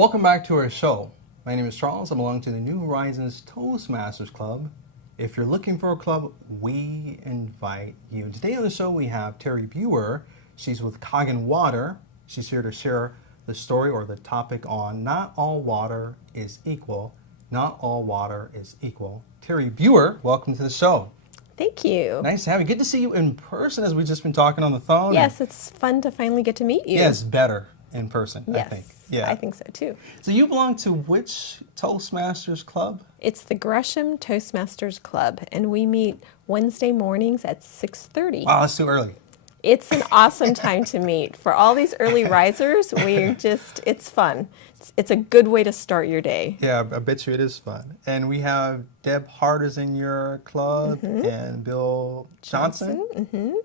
Welcome back to our show. My name is Charles. I belong to the New Horizons Toastmasters Club. If you're looking for a club, we invite you. Today on the show we have Terri Brewer. She's with Kangen Water. She's here to share the story or the topic on not all water is equal. Not all water is equal. Terri Brewer, welcome to the show. Thank you. Nice to have you. Good to see you in person as we've just been talking on the phone. Yes, it's fun to finally get to meet you. Yeah, it's better in person, yes, I think. Yeah, I think so too. So you belong to which Toastmasters club? It's the Gresham Toastmasters Club, and we meet Wednesday mornings at 6:30. Wow, that's too early. It's an awesome time to meet. For all these early risers, it's fun. It's a good way to start your day. Yeah, I bet you it is fun. And we have Deb Hart is in your club, and Bill Johnson.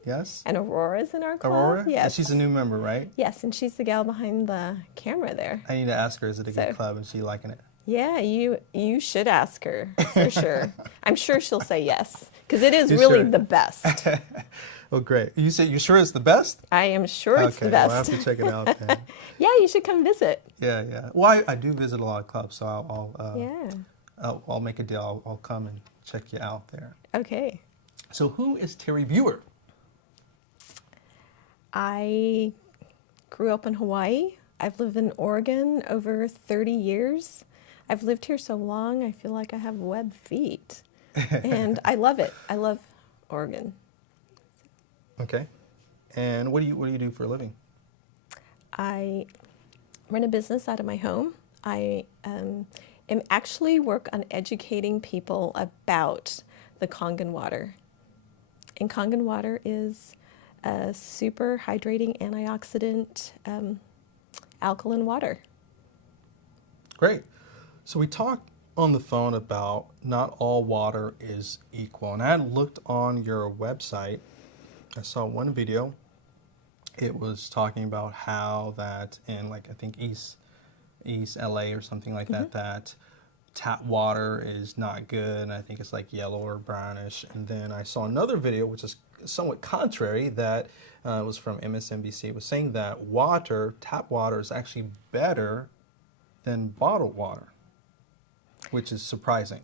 Yes. And Aurora's in our club. Aurora? Yes. And she's a new member, right? Yes, and she's the gal behind the camera there. I need to ask her, is it a good club? Is she liking it? Yeah, you should ask her, for sure. I'm sure she'll say yes, because it is You're really sure? the best. Oh, great. You say you're sure it's the best? I am sure it's the best. Well, I'll have to check it out then. Yeah, you should come visit. Yeah. Well, I do visit a lot of clubs, so I'll make a deal. I'll come and check you out there. Okay. So who is Terri Brewer? I grew up in Hawaii. I've lived in Oregon over 30 years. I've lived here so long, I feel like I have web feet. And I love it. I love Oregon. Okay. And what do you do for a living? I run a business out of my home. I am actually work on educating people about the Kangen water. And Kangen water is a super hydrating antioxidant alkaline water. Great. So we talked on the phone about not all water is equal. And I had looked on your website. I saw one video. It was talking about how that in I think East LA or something like that, that tap water is not good. And I think it's like yellow or brownish. And then I saw another video, which is somewhat contrary, that was from MSNBC. It was saying that tap water is actually better than bottled water, which is surprising.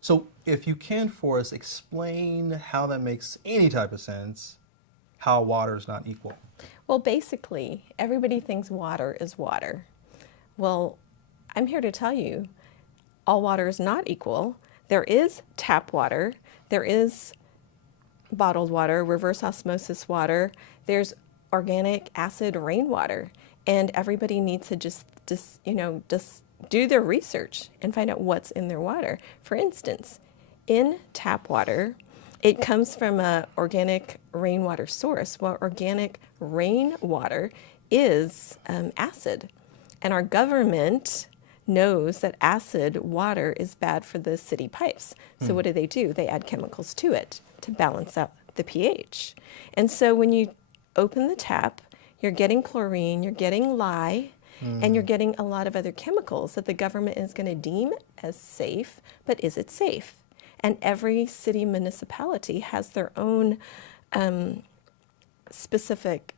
So if you can for us, explain how that makes any type of sense, how water is not equal. Well, basically, everybody thinks water is water. Well, I'm here to tell you, all water is not equal. There is tap water, there is bottled water, reverse osmosis water, there's organic acid rainwater, and everybody needs to just do their research and find out what's in their water. For instance, in tap water, it comes from an organic rainwater source. Well, organic rainwater is acid, and our government knows that acid water is bad for the city pipes. So what do? They add chemicals to it to balance out the pH. And so when you open the tap, you're getting chlorine, you're getting lye, and you're getting a lot of other chemicals that the government is going to deem as safe, but is it safe? And every city municipality has their own specific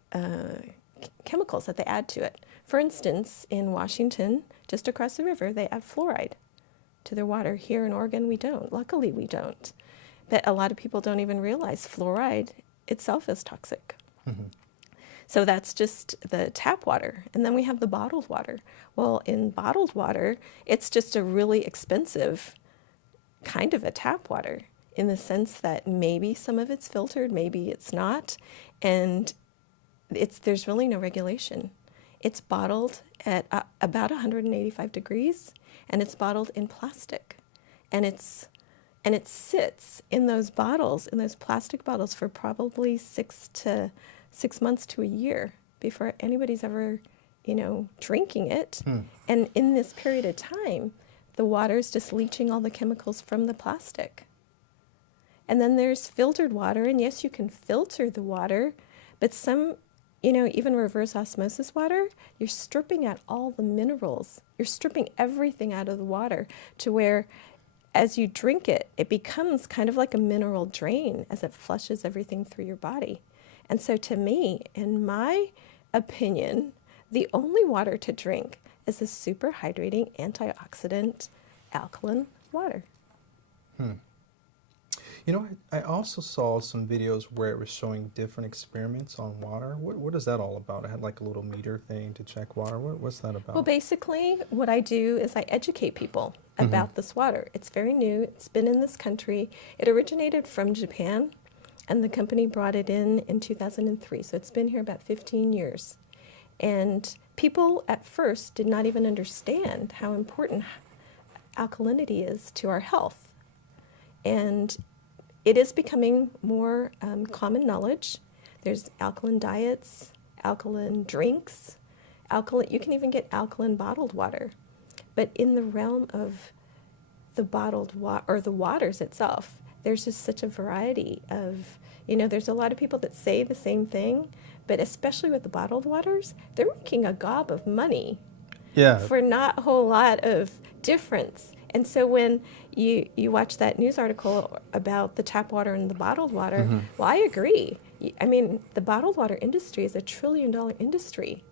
chemicals that they add to it. For instance, in Washington, just across the river, they add fluoride to their water. Here in Oregon, we don't. Luckily, we don't. But a lot of people don't even realize fluoride itself is toxic. So that's just the tap water. And then we have the bottled water. Well, in bottled water, it's just a really expensive kind of a tap water in the sense that maybe some of it's filtered, maybe it's not. And there's really no regulation. It's bottled at about 185 degrees, and it's bottled in plastic. And it sits in those bottles, in those plastic bottles, for probably 6 months to a year before anybody's ever, drinking it. And in this period of time, the water's just leaching all the chemicals from the plastic. And then there's filtered water, and yes, you can filter the water, but some, even reverse osmosis water, you're stripping out all the minerals. You're stripping everything out of the water to where as you drink it, it becomes kind of like a mineral drain as it flushes everything through your body. And so to me, in my opinion, the only water to drink as a super hydrating antioxidant alkaline water. You know, I also saw some videos where it was showing different experiments on water. What is that all about? It had like a little meter thing to check water. What's that about? Well, basically, what I do is I educate people about this water. It's very new. It's been in this country. It originated from Japan, and the company brought it in 2003. So it's been here about 15 years. And people at first did not even understand how important alkalinity is to our health. And it is becoming more common knowledge. There's alkaline diets, alkaline drinks, you can even get alkaline bottled water. But in the realm of the bottled water, or the waters itself, there's just such a variety of, there's a lot of people that say the same thing, but especially with the bottled waters, they're making a gob of money for not a whole lot of difference. And so when you watch that news article about the tap water and the bottled water, well, I agree. I mean, the bottled water industry is $1 trillion industry.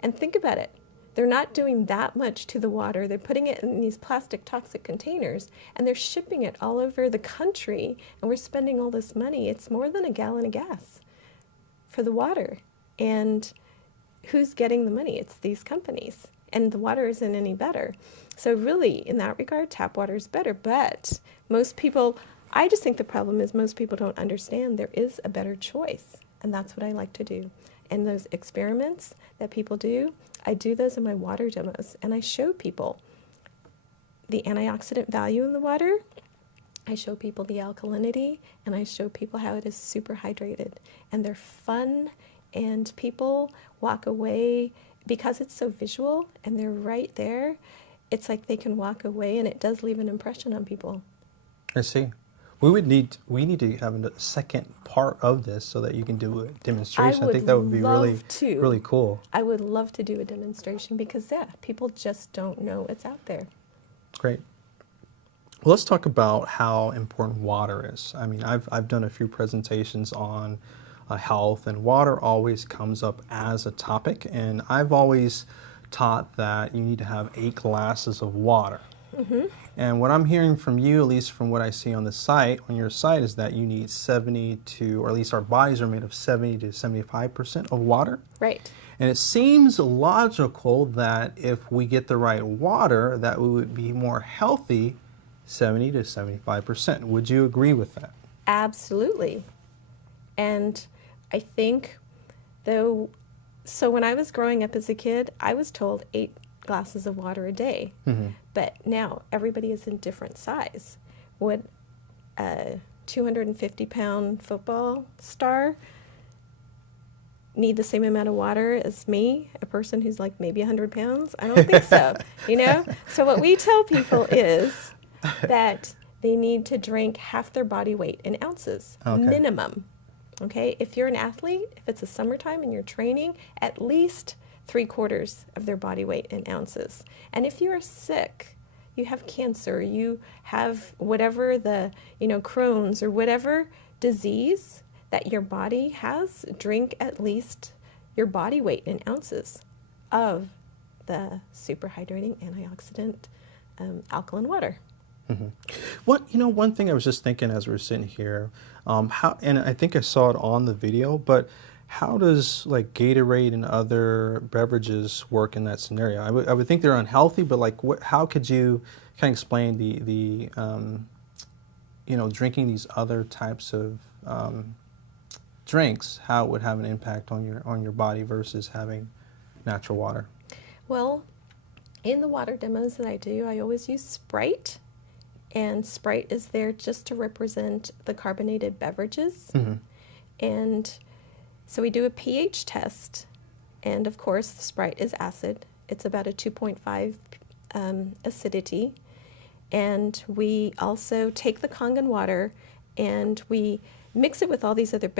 And think about it. They're not doing that much to the water. They're putting it in these plastic toxic containers, and they're shipping it all over the country, and we're spending all this money. It's more than a gallon of gas for the water. And who's getting the money? It's these companies. And the water isn't any better. So really, in that regard, tap water is better. But most people, I just think the problem is most people don't understand there is a better choice. And that's what I like to do. And those experiments that people do, I do those in my water demos. And I show people the antioxidant value in the water. I show people the alkalinity. And I show people how it is super hydrated. And they're fun. And people walk away, because it's so visual and they're right there, it's like they can walk away, and it does leave an impression on people. I see. We need to have a second part of this so that you can do a demonstration. I think that would be really cool. I would love to do a demonstration because, people just don't know it's out there. Great. Well, let's talk about how important water is. I mean, I've done a few presentations on health, and water always comes up as a topic, and I've always taught that you need to have 8 glasses of water. And what I'm hearing from you, at least from what I see on the site, on your site, is that you need 70 to, or at least our bodies are made of 70 to 75% of water. Right. And it seems logical that if we get the right water, that we would be more healthy 70 to 75%. Would you agree with that? Absolutely. And I think, though, so when I was growing up as a kid, I was told 8 glasses of water a day. But now everybody is in different size. Would a 250-pound football star need the same amount of water as me, a person who's like maybe 100 pounds? I don't think so, So what we tell people is that they need to drink half their body weight in ounces, minimum. Okay, if you're an athlete, if it's the summertime and you're training, at least 3/4 of their body weight in ounces. And if you're sick, you have cancer, you have whatever the, Crohn's or whatever disease that your body has, drink at least your body weight in ounces of the super hydrating antioxidant alkaline water. One thing I was just thinking as we were sitting here, and I think I saw it on the video, but how does like Gatorade and other beverages work in that scenario? I would think they're unhealthy, but like, how could you kind of explain the drinking these other types of drinks, how it would have an impact on your body versus having natural water? Well, in the water demos that I do, I always use Sprite. And Sprite is there just to represent the carbonated beverages. And so we do a pH test. And of course, the Sprite is acid. It's about a 2.5 acidity. And we also take the Kangen water and we mix it with all these other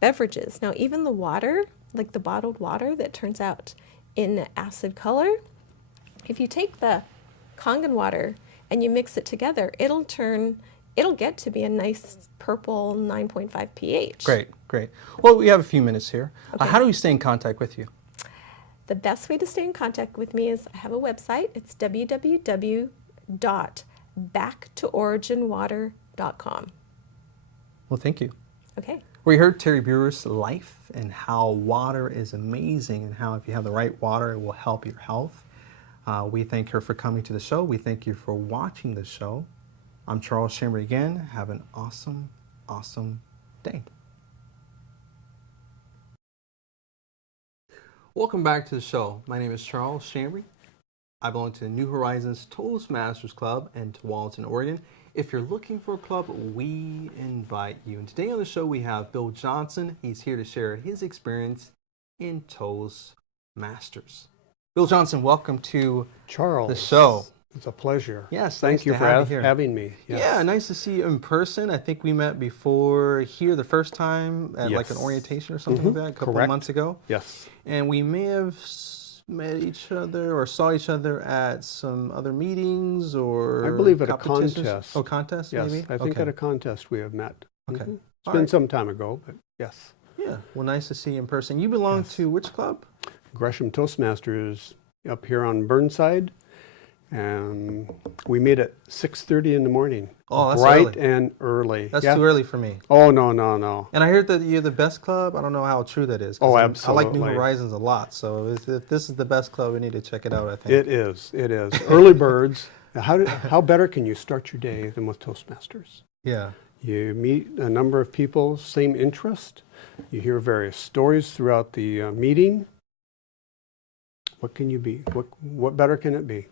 beverages. Now, even the water, like the bottled water that turns out in acid color, if you take the Kangen water and you mix it together, it'll get to be a nice purple 9.5 pH. Great. Well, we have a few minutes here. Okay. How do we stay in contact with you? The best way to stay in contact with me is I have a website. It's www.backtooriginwater.com. Well, thank you. Okay. We heard Terri Brewer's life and how water is amazing and how if you have the right water, it will help your health. We thank her for coming to the show. We thank you for watching the show. I'm Charles Shambry again. Have an awesome, awesome day. Welcome back to the show. My name is Charles Shambry. I belong to the New Horizons Toastmasters Club in Tualatin, Oregon. If you're looking for a club, we invite you. And today on the show, we have Bill Johnson. He's here to share his experience in Toastmasters. Bill Johnson, welcome to Charles, the show. It's a pleasure. Yes, thank nice you to for have you here. having me. Yes. Yeah, nice to see you in person. I think we met before here the first time at like an orientation or something like that a couple of months ago. Yes. And we may have met each other or saw each other at some other meetings or I believe at a contest. Oh, contest Yes, maybe? I think at a contest we have met. Okay. It's been some time ago, but yes. Yeah, well, nice to see you in person. You belong to which club? Gresham Toastmasters up here on Burnside. And we meet at 6:30 in the morning. Oh, that's bright early. and early. That's too early for me. Oh, no. And I heard that you're the best club. I don't know how true that is. Oh, I absolutely. like New Horizons a lot. So if this is the best club, we need to check it out, I think. It is. Early birds. How better can you start your day than with Toastmasters? Yeah. You meet a number of people, same interest. You hear various stories throughout the meeting. What can you be? What better can it be?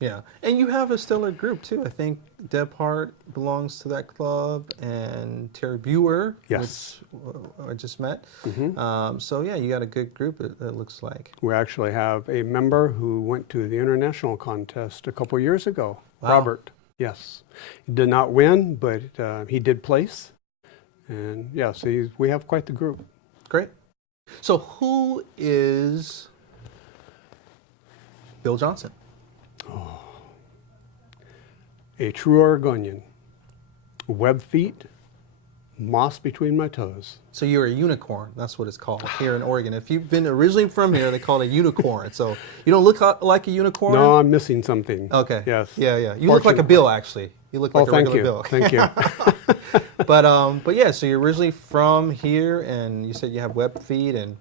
Yeah, and you have a stellar group too. I think Deb Hart belongs to that club, and Terri Brewer, yes, which I just met. So yeah, you got a good group. It looks like. We actually have a member who went to the international contest a couple years ago. Wow. Robert. Yes, he did not win, but he did place. And yeah, so we have quite the group. Great. So who is Bill Johnson? Oh, a true Oregonian, web feet, moss between my toes. So you're a unicorn. That's what it's called here in Oregon. If you've been originally from here, they call it a unicorn. So you don't look like a unicorn? No, I'm missing something. Okay. Yes. Yeah. You look like a bill, actually. You look like a regular bill. Thank you. But yeah, so you're originally from here, and you said you have web feet, and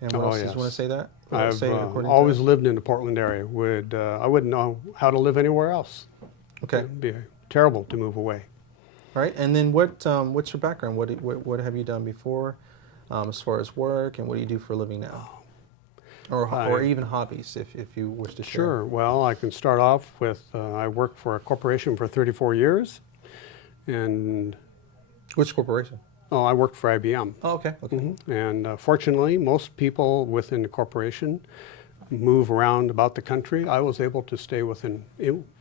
what else did you want to say that? I've always lived in the Portland area. I wouldn't know how to live anywhere else. Okay. It'd be terrible to move away. All right, and then what's your background? What have you done before, as far as work, and what do you do for a living now? Or even hobbies, if you wish to share. Sure. Well, I can start off with I worked for a corporation for 34 years, and which corporation? Oh, I worked for IBM. Oh, okay. And fortunately, most people within the corporation move around about the country. I was able to stay within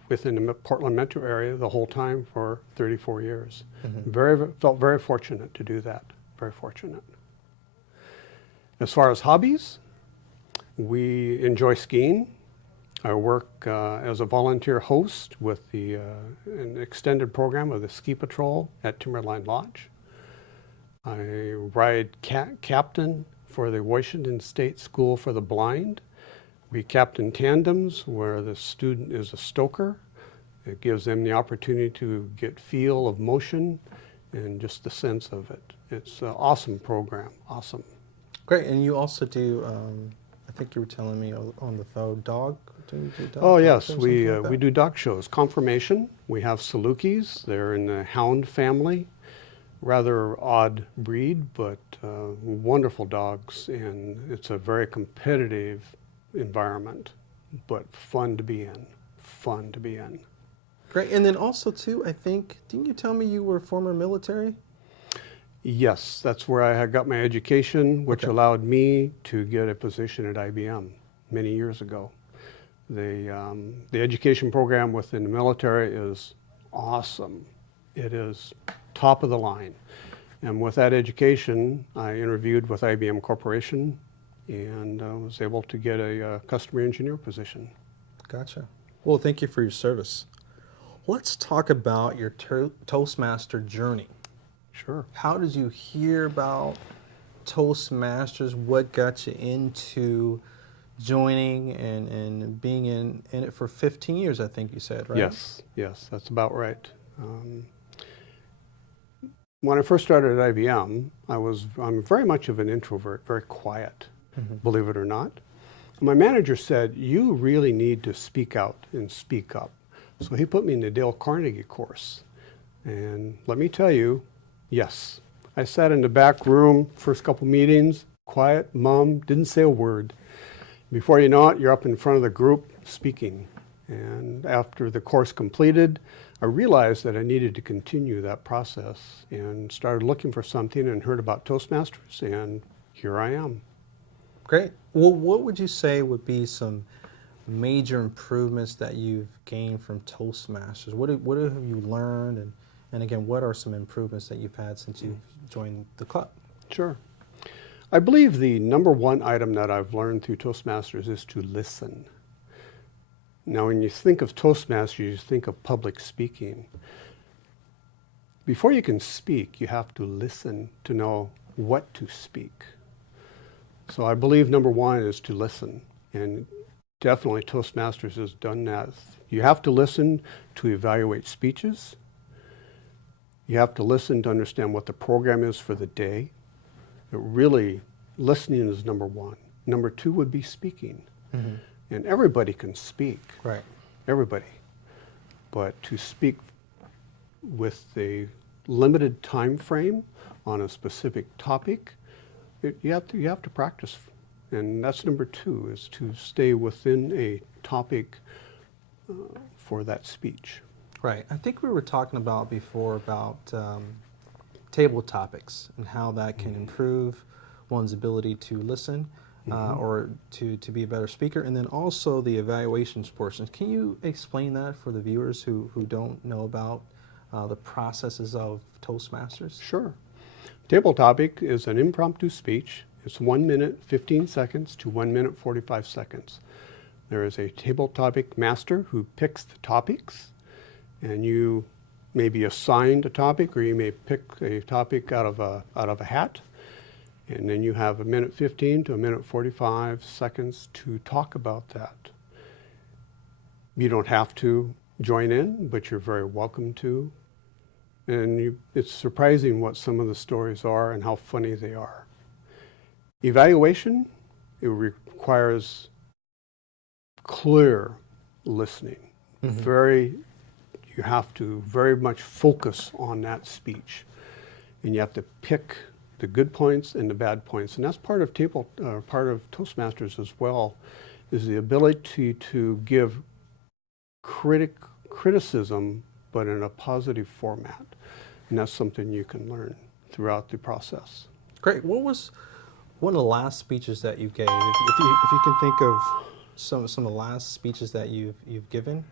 the Portland metro area the whole time for 34 years. Felt very fortunate to do that. Very fortunate. As far as hobbies, we enjoy skiing. I work as a volunteer host with an extended program of the Ski Patrol at Timberline Lodge. I ride captain for the Washington State School for the Blind. We captain tandems where the student is a stoker. It gives them the opportunity to get feel of motion and just the sense of it. It's an awesome program, awesome. Great, and you also do, I think you were telling me on the phone, dog? Do you do dog? Oh yes, we do dog shows. Conformation, we have Salukis. They're in the hound family. Rather odd breed, but wonderful dogs, and it's a very competitive environment, but fun to be in. Fun to be in. Great, and then also too, I think, didn't you tell me you were former military? Yes, that's where I had got my education, which allowed me to get a position at IBM many years ago. The education program within the military is awesome. It is top of the line. And with that education, I interviewed with IBM Corporation and was able to get a customer engineer position. Gotcha. Well, thank you for your service. Let's talk about your Toastmaster journey. Sure. How did you hear about Toastmasters? What got you into joining and being in it for 15 years, I think you said, right? Yes, yes, that's about right. When I first started at IBM, I'm very much of an introvert, very quiet, believe it or not. My manager said, you really need to speak out and speak up. So he put me in the Dale Carnegie course. And let me tell you, yes, I sat in the back room, first couple meetings, quiet, mum, didn't say a word. Before you know it, you're up in front of the group speaking. And after the course completed, I realized that I needed to continue that process and started looking for something and heard about Toastmasters, and here I am. Great. Well, what would you say would be some major improvements that you've gained from Toastmasters? What have you learned? And again, what are some improvements that you've had since you've joined the club? Sure. I believe the number one item that I've learned through Toastmasters is to listen. Now, when you think of Toastmasters, you think of public speaking. Before you can speak, you have to listen to know what to speak. So I believe number one is to listen, and definitely Toastmasters has done that. You have to listen to evaluate speeches. You have to listen to understand what the program is for the day. Really, listening is number one. Number two would be speaking. Mm-hmm. And everybody can speak. Right. Everybody. But to speak with a limited time frame on a specific topic, you have to practice. And that's number two, is to stay within a topic for that speech. Right. I think we were talking about before about table topics and how that can improve one's ability to listen or to be a better speaker, and then also the evaluations portion. Can you explain that for the viewers who don't know about the processes of Toastmasters? Sure. Table topic is an impromptu speech. It's 1 minute 15 seconds to 1 minute 45 seconds. There is a table topic master who picks the topics, and you may be assigned a topic, or you may pick a topic out of a hat, and then you have 1 minute 15 to 1 minute 45 seconds to talk about that. You don't have to join in, but you're very welcome to. And it's surprising what some of the stories are and how funny they are. Evaluation, it requires clear listening. You have to very much focus on that speech. And you have to pick the good points and the bad points. And that's part of Toastmasters as well, is the ability to give criticism, but in a positive format. And that's something you can learn throughout the process. Great. What was one of the last speeches that you gave? If you can think of some of the last speeches that you've given,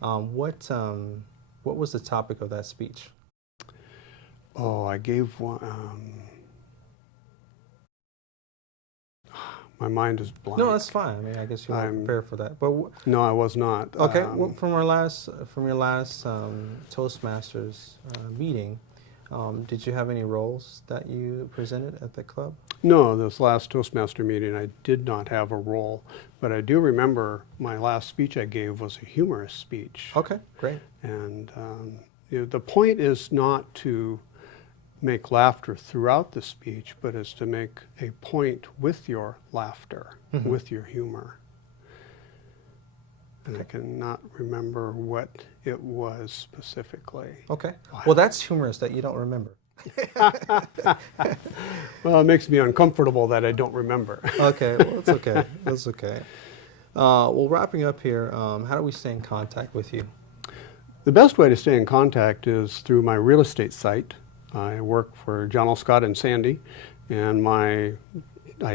what was the topic of that speech? Oh, I gave one. My mind is blank. No, that's fine. I mean, I guess you weren't prepared for that. But no, I was not. Okay. From your last Toastmasters meeting, did you have any roles that you presented at the club? No, this last Toastmaster meeting, I did not have a role, but I do remember my last speech I gave was a humorous speech. Okay, great. And the point is not to make laughter throughout the speech, but is to make a point with your laughter, with your humor. And I cannot remember what it was specifically. Okay. Well, that's humorous that you don't remember. Well, it makes me uncomfortable that I don't remember. Okay, well, it's okay. That's okay. Well, wrapping up here, how do we stay in contact with you? The best way to stay in contact is through my real estate site. I work for John L. Scott and Sandy, and I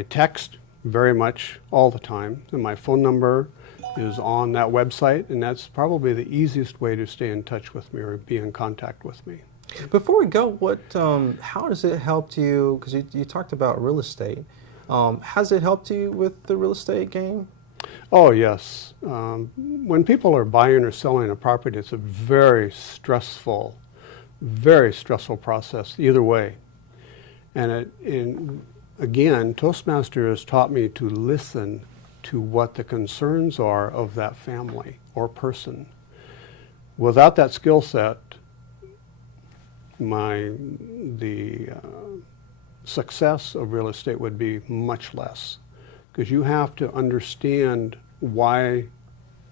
text very much all the time. And my phone number is on that website, and that's probably the easiest way to stay in touch with me or be in contact with me. Before we go, how does it help you? Because you talked about real estate. Has it helped you with the real estate game? Oh, yes. When people are buying or selling a property, it's a very stressful process either way. And again, Toastmaster has taught me to listen to what the concerns are of that family or person. Without that skill set, the success of real estate would be much less, because you have to understand why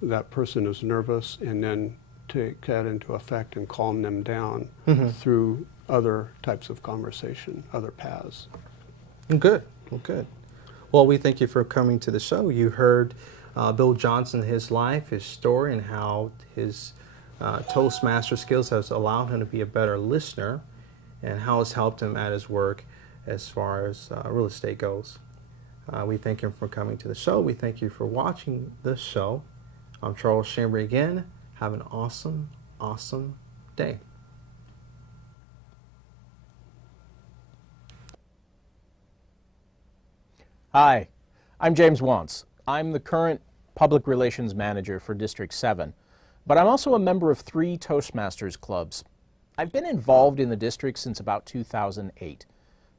that person is nervous and then take that into effect and calm them down through other types of conversation, other paths. Good. Well, good. Well, we thank you for coming to the show. You heard Bill Johnson, his life, his story, and how his Toastmaster skills has allowed him to be a better listener, and how it's helped him at his work as far as real estate goes. We thank him for coming to the show. We thank you for watching the show. I'm Charles Shambry again. Have an awesome, awesome day. Hi, I'm James Wantz. I'm the current Public Relations Manager for District 7, but I'm also a member of 3 Toastmasters clubs. I've been involved in the district since about 2008,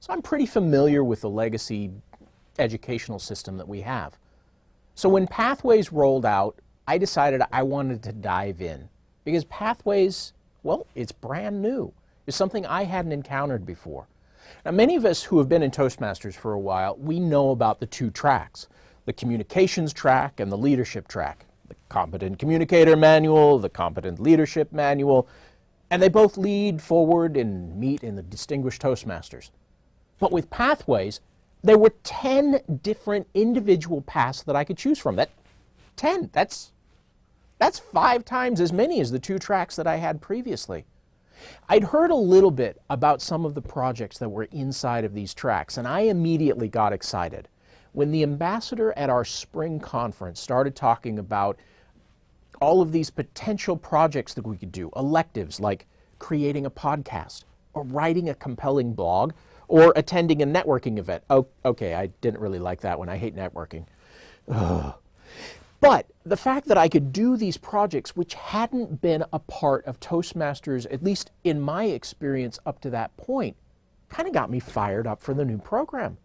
so I'm pretty familiar with the legacy educational system that we have. So when Pathways rolled out, I decided I wanted to dive in, because Pathways, well, it's brand new. It's something I hadn't encountered before. Now, many of us who have been in Toastmasters for a while, we know about the 2 tracks, the communications track and the leadership track, the competent communicator manual, the competent leadership manual, and they both lead forward and meet in the distinguished Toastmasters. But with Pathways, there were 10 different individual paths that I could choose from. That's 5 times as many as the 2 tracks that I had previously. I'd heard a little bit about some of the projects that were inside of these tracks, and I immediately got excited when the ambassador at our spring conference started talking about all of these potential projects that we could do, electives like creating a podcast or writing a compelling blog or attending a networking event. Oh, okay, I didn't really like that one. I hate networking. Ugh. But the fact that I could do these projects, which hadn't been a part of Toastmasters, at least in my experience up to that point, kind of got me fired up for the new program.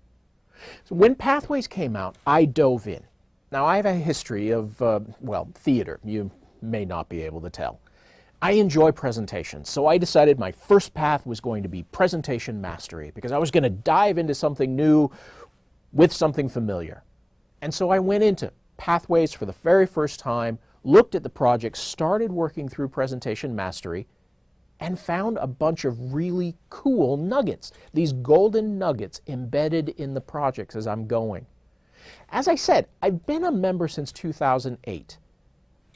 So when Pathways came out, I dove in. Now, I have a history of, well, theater. You may not be able to tell. I enjoy presentations, so I decided my first path was going to be presentation mastery, because I was going to dive into something new with something familiar. And so I went into Pathways for the very first time, looked at the project, started working through presentation mastery, and found a bunch of really cool nuggets, these golden nuggets embedded in the projects as I'm going. As I said, I've been a member since 2008,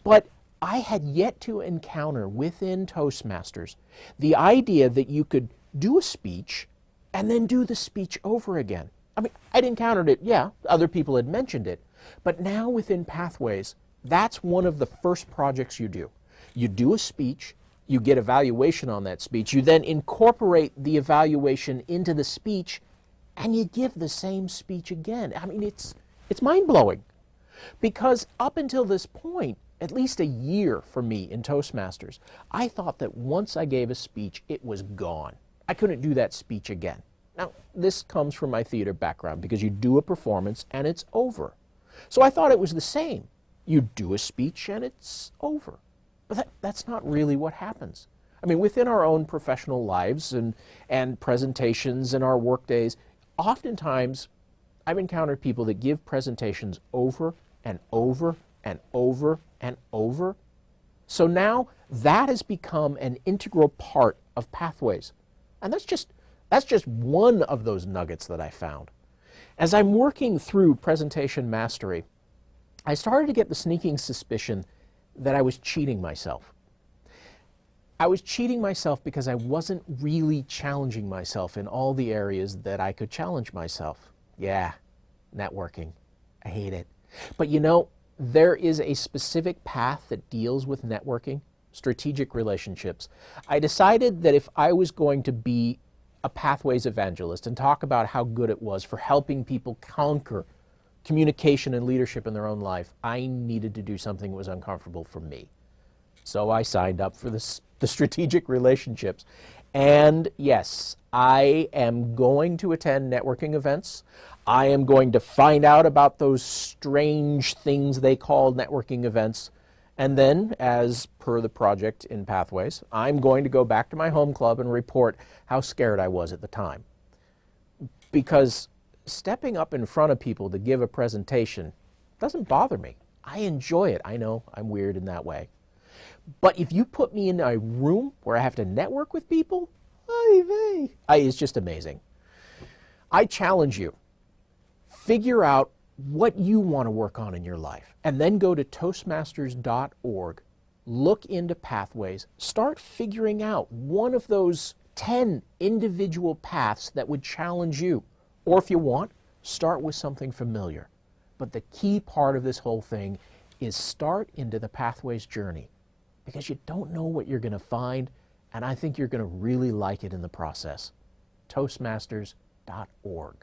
but I had yet to encounter within Toastmasters the idea that you could do a speech and then do the speech over again. I mean, I'd encountered it, yeah, other people had mentioned it, but now within Pathways, that's one of the first projects you do. You do a speech, you get evaluation on that speech, you then incorporate the evaluation into the speech, and you give the same speech again. I mean, it's mind-blowing, because up until this point, at least a year for me in Toastmasters, I thought that once I gave a speech, it was gone. I couldn't do that speech again. Now, this comes from my theater background, because you do a performance and it's over. So I thought it was the same. You do a speech and it's over. But that's not really what happens. I mean, within our own professional lives and presentations and our work days, oftentimes I've encountered people that give presentations over and over and over and over. So now that has become an integral part of Pathways. And that's just one of those nuggets that I found. As I'm working through presentation mastery, I started to get the sneaking suspicion that I was cheating myself. I was cheating myself because I wasn't really challenging myself in all the areas that I could challenge myself. Yeah, networking. I hate it. But you know, there is a specific path that deals with networking, strategic relationships. I decided that if I was going to be a Pathways evangelist and talk about how good it was for helping people conquer communication and leadership in their own life, I needed to do something that was uncomfortable for me. So I signed up for the strategic relationships. And yes, I am going to attend networking events. I am going to find out about those strange things they call networking events. And then, as per the project in Pathways, I'm going to go back to my home club and report how scared I was at the time. Because stepping up in front of people to give a presentation doesn't bother me. I enjoy it. I know I'm weird in that way. But if you put me in a room where I have to network with people, it's just amazing. I challenge you. Figure out what you want to work on in your life, and then go to Toastmasters.org, look into Pathways, start figuring out one of those 10 individual paths that would challenge you. Or if you want, start with something familiar. But the key part of this whole thing is start into the Pathways journey, because you don't know what you're going to find, and I think you're going to really like it in the process. Toastmasters.org.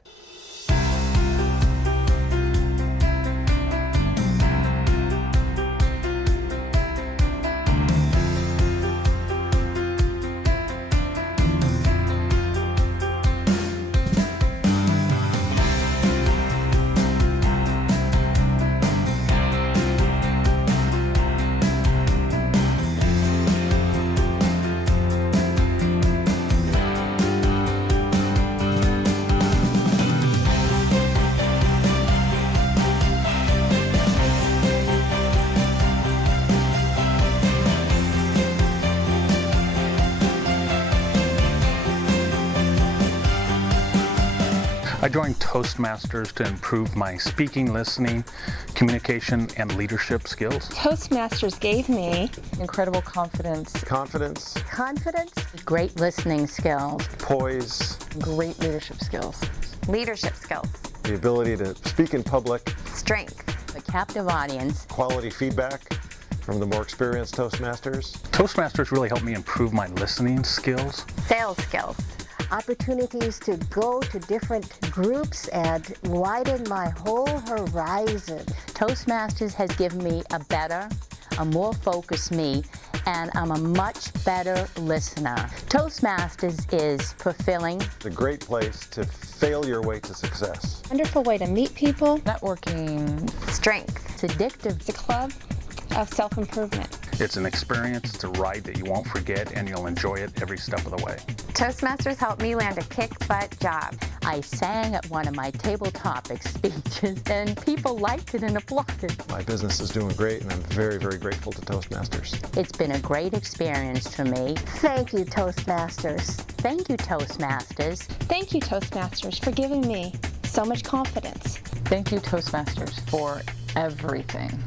I joined Toastmasters to improve my speaking, listening, communication, and leadership skills. Toastmasters gave me incredible confidence. Confidence. Confidence. Great listening skills. Poise. Great leadership skills. Leadership skills. The ability to speak in public. Strength. A captive audience. Quality feedback from the more experienced Toastmasters. Toastmasters really helped me improve my listening skills. Sales skills. Opportunities to go to different groups and widen my whole horizon. Toastmasters has given me a more focused me, and I'm a much better listener. Toastmasters is fulfilling. It's a great place to fail your way to success. Wonderful way to meet people. Networking. Strength. It's addictive. It's a club of self-improvement. It's an experience, it's a ride that you won't forget, and you'll enjoy it every step of the way. Toastmasters helped me land a kick-butt job. I sang at one of my table topic speeches, and people liked it and applauded. My business is doing great, and I'm very, very grateful to Toastmasters. It's been a great experience for me. Thank you, Toastmasters. Thank you, Toastmasters. Thank you, Toastmasters, for giving me so much confidence. Thank you, Toastmasters, for everything.